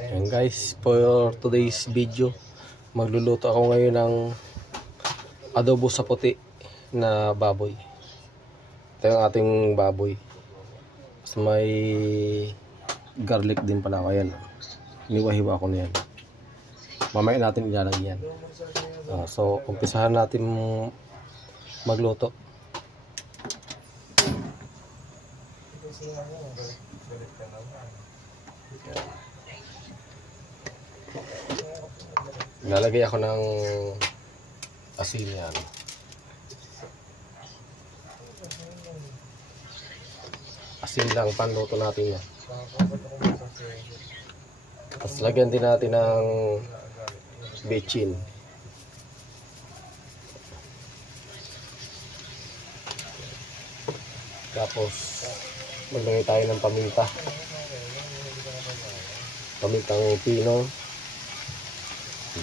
And guys, for today's video, magluluto ako ngayon ng adobo sa puti na baboy. Ito yung ating baboy. Tapos may garlic din pala ako yan. Iniwa-hiwa ko na yan. Mamaya natin ilalagay yan. So, umpisahan natin magluto. Lalagay ako ng asin yan. Asin lang panluto natin yan. Tapos lagyan din natin ng bechin. Tapos maglagay tayo ng paminta. Pamintang pino.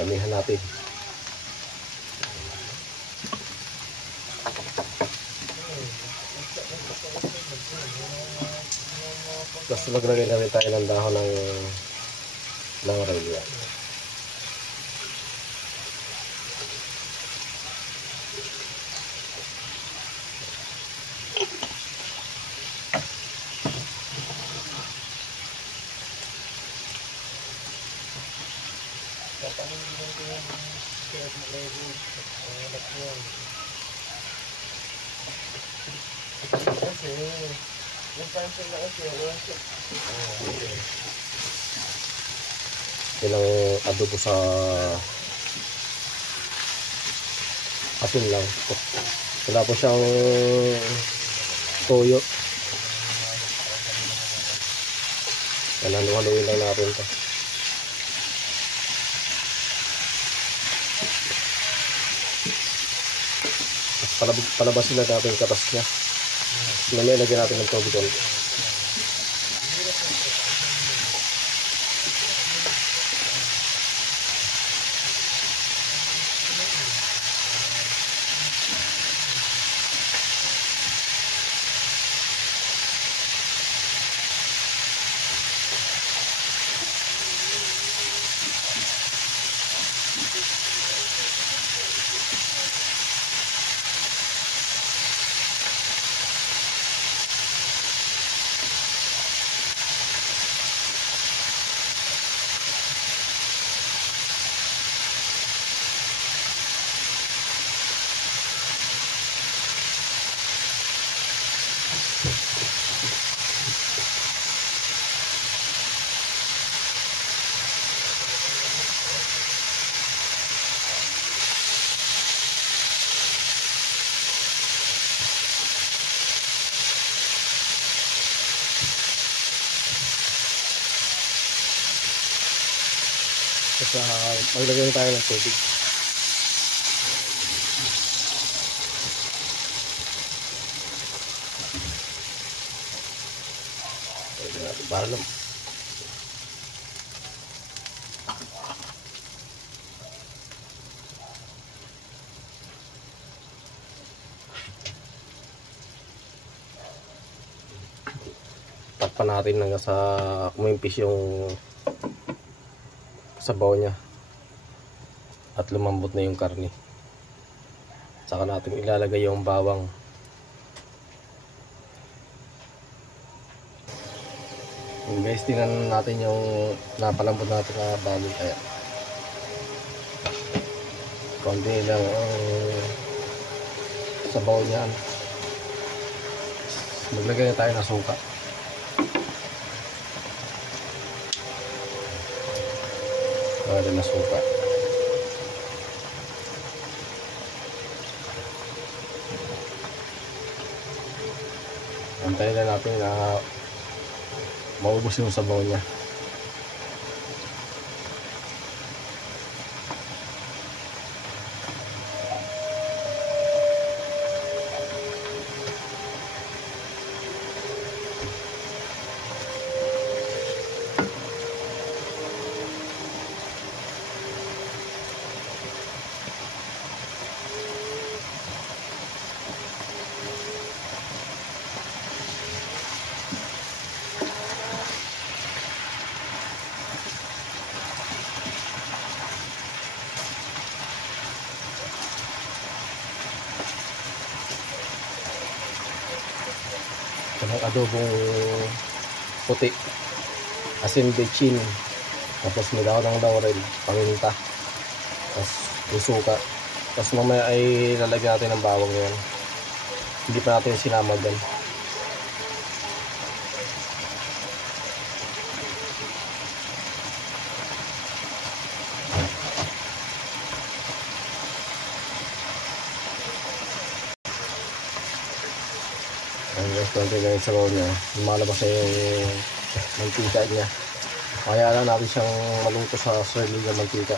Damihan natin. Tapos maglagay na rin tayo ng dahon ng relya. Ilang adobo sa asin lang. Wala po siyang toyo. Haluin lang natin ito. Palabasin na natin yung katas niya. Mamaya lagyan natin ng tubig ulit. Tapos maglagay tayo ng tubig. Para lang. Takpan natin hanggang sa kumimpis yung sabaw niya at lumambot na yung karne. Saka natin ilalagay yung bawang. Guys, tingnan natin yung napalambot natin na baboy. Kaya konti lang ang sabaw niyan. Maglagay na tayo ng suka. Ada na suka. Antayin na natin na maubos yung sabaw niya. ng adobong puti, asin bechin, tapos may dahon ng laurel, paminta, tapos yung suka. Tapos mamaya ay lalagyan natin ng bawang yan. Hindi pa natin sinama dyan. Ang restaurant na yung sabaw niya, lumalabas na yung mantika niya. Kaya lang natin siyang maluto sa swirling ng mantika.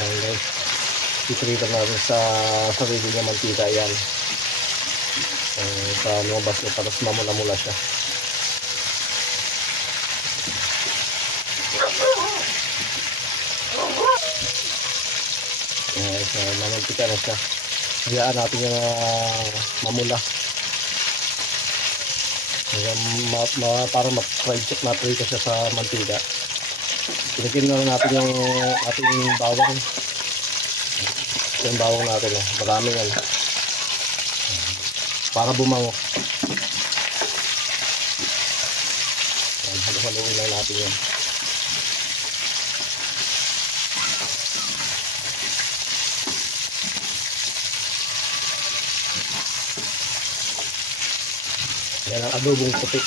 Ayan guys, itrito natin sa sarili niya mantika yan. Sa lumabas niya, tapos mamula-mula siya. Ayan, so mamantika na siya. Hayaan natin yung mamula. Para ma-fry ka siya sa mantika. Pinagin na natin yung ating bawang. Yung bawang natin, marami yan. Para bumango. Haluin lang natin yan. Yan ang adobong puti.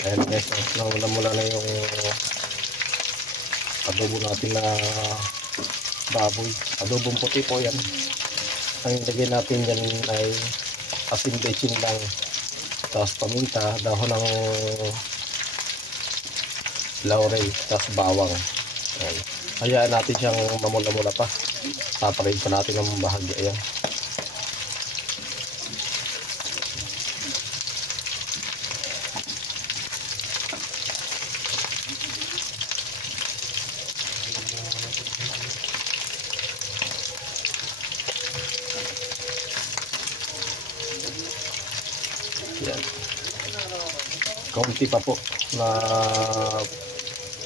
Ayan guys, namula na yung adobo natin na baboy. Adobong puti po yan. Ang ilagay natin dyan ay asin bechin lang, tapos paminta, dahon ng laurel, tapos bawang. Ayan. Hayaan natin siyang mamula-mula pa. Papakain pa natin ng bahagi. Ayan. Yan. Kaunti pa po na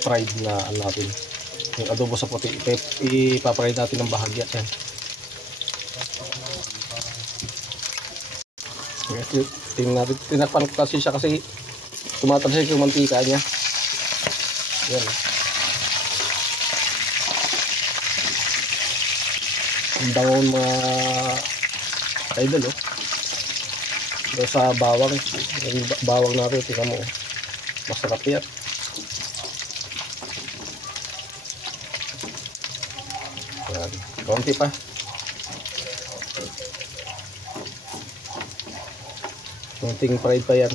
fried na natin. Yung adobo sa puti, ipapry natin ng bahagya. Yan. Tingnan natin, tinakpan ko kasi siya kasi tumatalsik yung mantika niya. Yan. Ang bangon mga idol, oh. Sa bawang, yung bawang natin, tingnan mo, masarap yan. Yan. Konti pa. Kunting fried pa yan.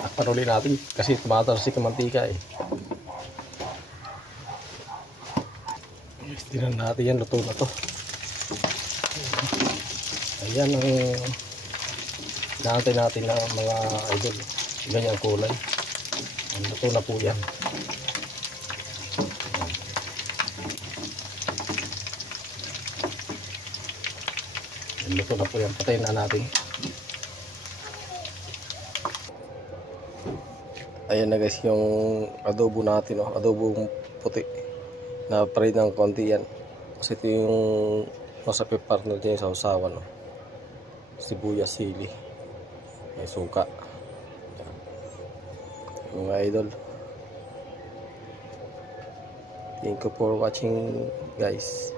Takpan ulit natin kasi tumatalsik ang mantika eh. Tingnan natin yan, luto na to. Ayan ang naantay natin ng mga idol. Ganyan kulay. Luto na po yan. Luto na po yan. Patayin na natin. Ayan na guys yung adobo natin, oh. Adobong puti na fried ng konti yan kasi ito yung masapit partner dyan sa usawan, oh. Sibuyas, sili, may suka. Mga idol, thank you for watching guys.